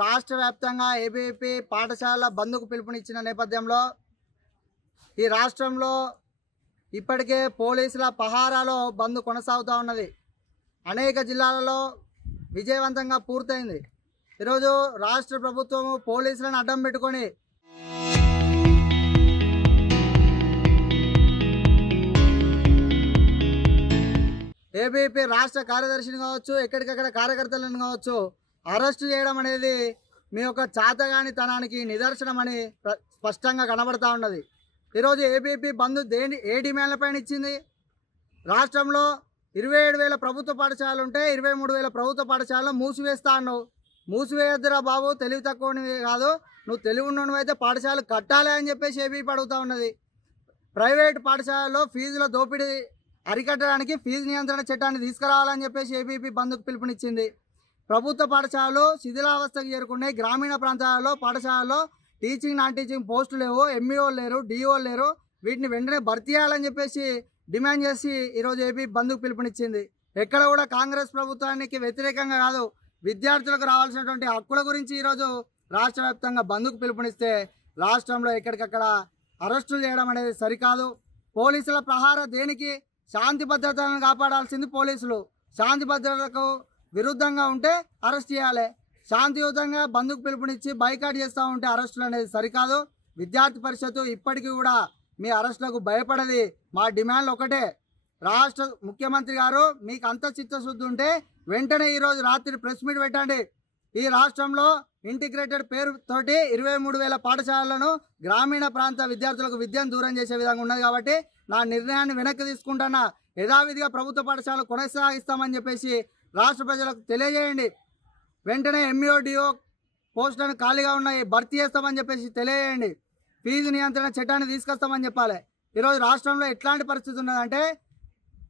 రాష్ట్ర వ్యాప్తంగా ఏబీవీపీ పాఠశాల బంద్కు పిలుపునిచ్చిన నేపథ్యంలో ఈ రాష్ట్రంలో ఇప్పటికే పోలీసుల పహారాలో బంద్ కొనసాగుతూ ఉన్నది. అనేక జిల్లాలలో విజయవంతంగా పూర్తయింది. ఈరోజు రాష్ట్ర ప్రభుత్వము పోలీసులను అడ్డం పెట్టుకొని ఏబీవీపీ రాష్ట్ర కార్యదర్శిని కావచ్చు, ఎక్కడికక్కడ కార్యకర్తలను కావచ్చు అరెస్టు చేయడం అనేది మీ యొక్క చాతగానితనానికి నిదర్శనమని స్పష్టంగా కనబడతా ఉన్నది. ఈరోజు ఏబీవీపీ బంద్ ఏ డిమాండ్లపైన ఇచ్చింది? రాష్ట్రంలో 27,000 ప్రభుత్వ పాఠశాలలు ఉంటే 23,000 ప్రభుత్వ పాఠశాలను మూసివేస్తా అన్నావు. మూసివేయద్దురా బాబు, తెలివి తక్కువనివి కాదు, నువ్వు తెలివి ఉన్నవి అయితే పాఠశాలలు కట్టాలి అని చెప్పేసి ఏబీవీపీ అడుగుతూ ఉన్నది. ప్రైవేటు పాఠశాలలో ఫీజుల దోపిడీ అరికట్టడానికి ఫీజు నియంత్రణ చట్టాన్ని తీసుకురావాలని చెప్పేసి ఏబీవీపీ బంద్కు పిలుపునిచ్చింది. ప్రభుత్వ పాఠశాలలు శిథిలావస్థకు చేరుకున్నాయి. గ్రామీణ ప్రాంతాలలో పాఠశాలలో టీచింగ్ నాన్ టీచింగ్ పోస్టులు లేవు, ఎంఈఓ లేరు, డిఓ లేరు. వీటిని వెంటనే భర్తీ చేయాలని చెప్పేసి డిమాండ్ చేసి ఈరోజు ఏబీవీపీ బంద్కు పిలుపునిచ్చింది. ఎక్కడ కూడా కాంగ్రెస్ ప్రభుత్వానికి వ్యతిరేకంగా కాదు, విద్యార్థులకు రావాల్సినటువంటి హక్కుల గురించి ఈరోజు రాష్ట్ర వ్యాప్తంగా బంద్కు పిలుపునిస్తే రాష్ట్రంలో ఎక్కడికక్కడ అరెస్టులు చేయడం అనేది సరికాదు. పోలీసుల ప్రహార దేనికి? శాంతి భద్రతలను కాపాడాల్సింది పోలీసులు. శాంతి భద్రతలకు విరుద్ధంగా ఉంటే అరెస్ట్ చేయాలి. శాంతియుతంగా బంద్కు పిలుపునిచ్చి బైకాట్ చేస్తూ ఉంటే అరెస్టులు అనేది సరికాదు. విద్యార్థి పరిషత్తు ఇప్పటికీ కూడా మీ అరెస్టులకు భయపడది. మా డిమాండ్లు ఒకటే, రాష్ట్ర ముఖ్యమంత్రి గారు మీకు అంత చిత్తశుద్ధి ఉంటే వెంటనే ఈరోజు రాత్రి ప్రెస్ మీట్ పెట్టండి. ఈ రాష్ట్రంలో ఇంటిగ్రేటెడ్ పేరుతోటి 23,000 పాఠశాలలను గ్రామీణ ప్రాంత విద్యార్థులకు విద్యను దూరం చేసే విధంగా ఉన్నది. కాబట్టి నా నిర్ణయాన్ని వెనక్కి తీసుకుంటున్నా. యథావిధిగా ప్రభుత్వ పాఠశాలలు కొనసాగిస్తామని చెప్పేసి రాష్ట్ర ప్రజలకు తెలియజేయండి. వెంటనే ఎంఈఓ డిఓ పోస్టులను ఖాళీగా ఉన్నాయి, భర్తీ చేస్తామని చెప్పేసి తెలియజేయండి. ఫీజు నియంత్రణ చట్టాన్ని తీసుకొస్తామని చెప్పాలి. ఈరోజు రాష్ట్రంలో ఎట్లాంటి పరిస్థితి ఉన్నదంటే,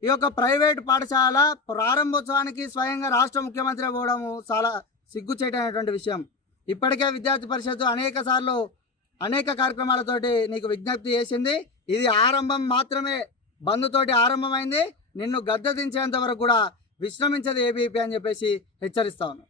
ఈ యొక్క ప్రైవేటు పాఠశాల ప్రారంభోత్సవానికి స్వయంగా రాష్ట్ర ముఖ్యమంత్రి పోవడము చాలా సిగ్గుచేటైనటువంటి విషయం. ఇప్పటికే విద్యార్థి పరిషత్తు అనేక కార్యక్రమాలతోటి నీకు విజ్ఞప్తి చేసింది. ఇది ఆరంభం మాత్రమే, బంద్తోటి ఆరంభమైంది. నిన్ను గద్దె దించేంత వరకు కూడా విశ్రమించదు ఏబీవీపీ అని చెప్పేసి హెచ్చరిస్తా ఉన్నాను.